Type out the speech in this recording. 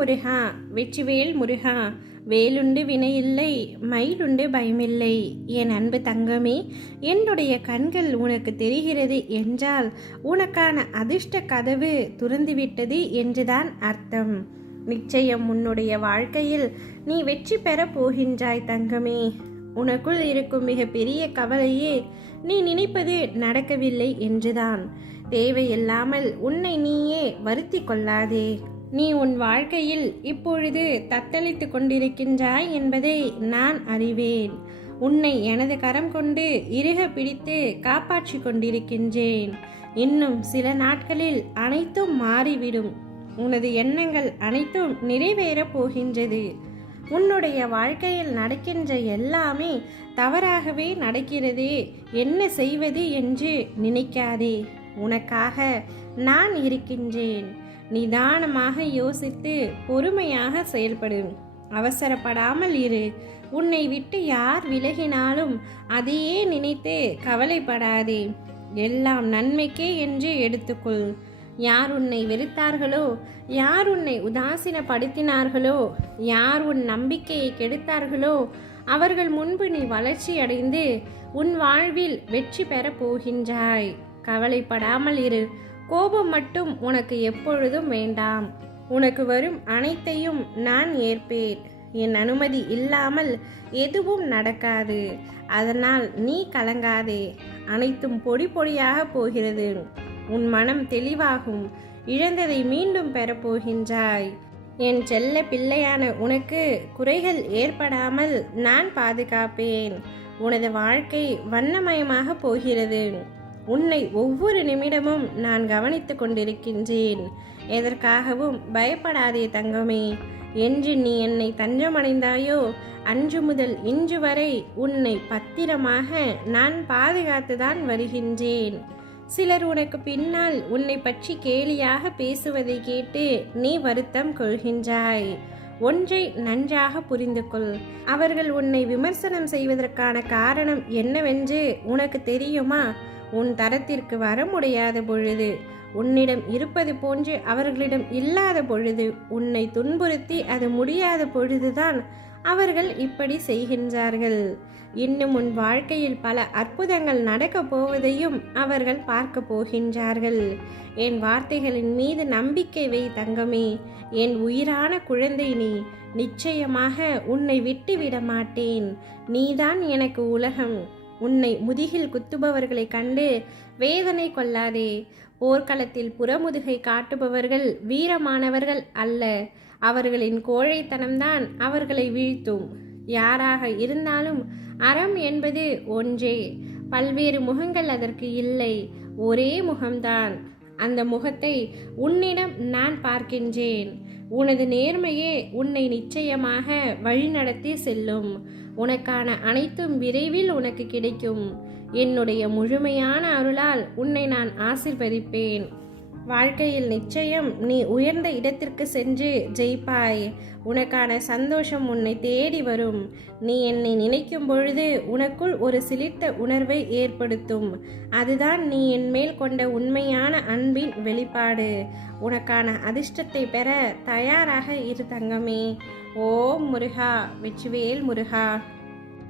முருகா, வெற்றிவேல் முருகா, வேலுண்டு வினையில்லை, மயிலுண்டு பயமில்லை. என் அன்பு தங்கமே, என்னுடைய கண்கள் உனக்கு தெரிகிறது என்றால் உனக்கான அதிர்ஷ்ட கதவு துறந்துவிட்டது என்றுதான் அர்த்தம். நிச்சயம் உன்னுடைய வாழ்க்கையில் நீ வெற்றி பெற போகின்றாய் தங்கமே. உனக்குள் இருக்கும் மிக பெரிய கவலையே நீ நினைப்பது நடக்கவில்லை என்றுதான். தேவையில்லாமல் உன்னை நீயே வருத்தி கொள்ளாதே. நீ உன் வாழ்க்கையில் இப்பொழுது தத்தளித்து கொண்டிருக்கின்றாய் என்பதை நான் அறிவேன். உன்னை எனது கரம் கொண்டு இறுக பிடித்து காப்பாற்றி கொண்டிருக்கின்றேன். இன்னும் சில நாட்களில் அனைத்தும் மாறிவிடும். உனது எண்ணங்கள் அனைத்தும் நிறைவேறப் போகின்றது. உன்னுடைய வாழ்க்கையில் நடக்கின்ற எல்லாமே தவறாகவே நடக்கிறதே, என்ன செய்வது என்று நினைக்காதே. உனக்காக நான் இருக்கின்றேன். நிதானமாக யோசித்து பொறுமையாக செயல்படும். அவசரப்படாமல் இரு. உன்னை விட்டு யார் விலகினாலும் அதையே நினைத்து கவலைப்படாதே. எல்லாம் நன்மைக்கே என்று எடுத்துக்கொள். யார் உன்னை வெறுத்தார்களோ, யார் உன்னை உதாசீனப்படுத்தினார்களோ, யார் உன் நம்பிக்கையை கெடுத்தார்களோ, அவர்கள் முன்பு நீ வளர்ச்சி அடைந்து உன் வாழ்வில் வெற்றி பெறப் போகின்றாய். கவலைப்படாமல் இரு. கோபம் மட்டும் உனக்கு எப்பொழுதும் வேண்டாம். உனக்கு வரும் அனைத்தையும் நான் ஏற்பேன். என் அனுமதி இல்லாமல் எதுவும் நடக்காது. அதனால் நீ கலங்காதே. அனைத்தும் பொடி பொடியாக போகிறது. உன் மனம் தெளிவாகும். இழந்ததை மீண்டும் பெறப்போகின்றாய். என் செல்ல பிள்ளையான உனக்கு குறைகள் ஏற்படாமல் நான் பாதுகாப்பேன். உனது வாழ்க்கை வண்ணமயமாக போகிறது. உன்னை ஒவ்வொரு நிமிடமும் நான் கவனித்து கொண்டிருக்கின்றேன். எதற்காகவும் பயப்படாதே தங்கமே. என்று நீ என்னை தஞ்சமடைந்தாயோ அன்று முதல் இன்று வரை உன்னை பத்திரமாக நான் பாதுகாத்துதான் வருகின்றேன். சிலர் உனக்கு பின்னால் உன்னை பற்றி கேலியாக பேசுவதை கேட்டு நீ வருத்தம் கொள்கின்றாய். ஒன்றை நன்றாக புரிந்து கொள். அவர்கள் உன்னை விமர்சனம் செய்வதற்கான காரணம் என்னவென்று உனக்கு தெரியுமா? உன் தரத்திற்கு வர முடியாத பொழுது, உன்னிடம் இருப்பது போன்று அவர்களிடம் இல்லாத பொழுது, உன்னை துன்புறுத்தி அது முடியாத பொழுதுதான் அவர்கள் இப்படி செய்கின்றார்கள். இன்னும் உன் வாழ்க்கையில் பல அற்புதங்கள் நடக்கப் போவதையும் அவர்கள் பார்க்க போகின்றார்கள். என் வார்த்தைகளின் மீது நம்பிக்கை வை தங்கமே. என் உயிரான குழந்தை நீ. நிச்சயமாக உன்னை விட்டு விட மாட்டேன். நீதான் எனக்கு உலகம். உன்னை முதுகில் குத்துபவர்களை கண்டு வேதனை கொள்ளாதே. போர்க்களத்தில் புறமுதுகை காட்டுபவர்கள் வீரமானவர்கள் அல்ல. அவர்களின் கோழைத்தனம்தான் அவர்களை வீழ்த்தும். யாராக இருந்தாலும் அறம் என்பது ஒன்றே. பல்வேறு முகங்கள் அதற்கு இல்லை. ஒரே முகம்தான். அந்த முகத்தை உன்னிடம் நான் பார்க்கின்றேன். உனது நேர்மையே உன்னை நிச்சயமாக வழிநடத்தி செல்லும். உனக்கான அனைத்தும் விரைவில் உனக்கு கிடைக்கும். என்னுடைய முழுமையான அருளால் உன்னை நான் ஆசீர்வதிப்பேன். வாழ்க்கையில் நிச்சயம் நீ உயர்ந்த இடத்திற்கு சென்று ஜெயிப்பாய். உனக்கான சந்தோஷம் உன்னை தேடி வரும். நீ என்னை நினைக்கும் பொழுது உனக்குள் ஒரு சிலிர்த்த உணர்வை ஏற்படுத்தும். அதுதான் நீ என் மேல் கொண்ட உண்மையான அன்பின் வெளிப்பாடு. உனக்கான அதிர்ஷ்டத்தை பெற தயாராக இரு தங்கமே. ஓம் முருகா, வெற்றிவேல் முருகா.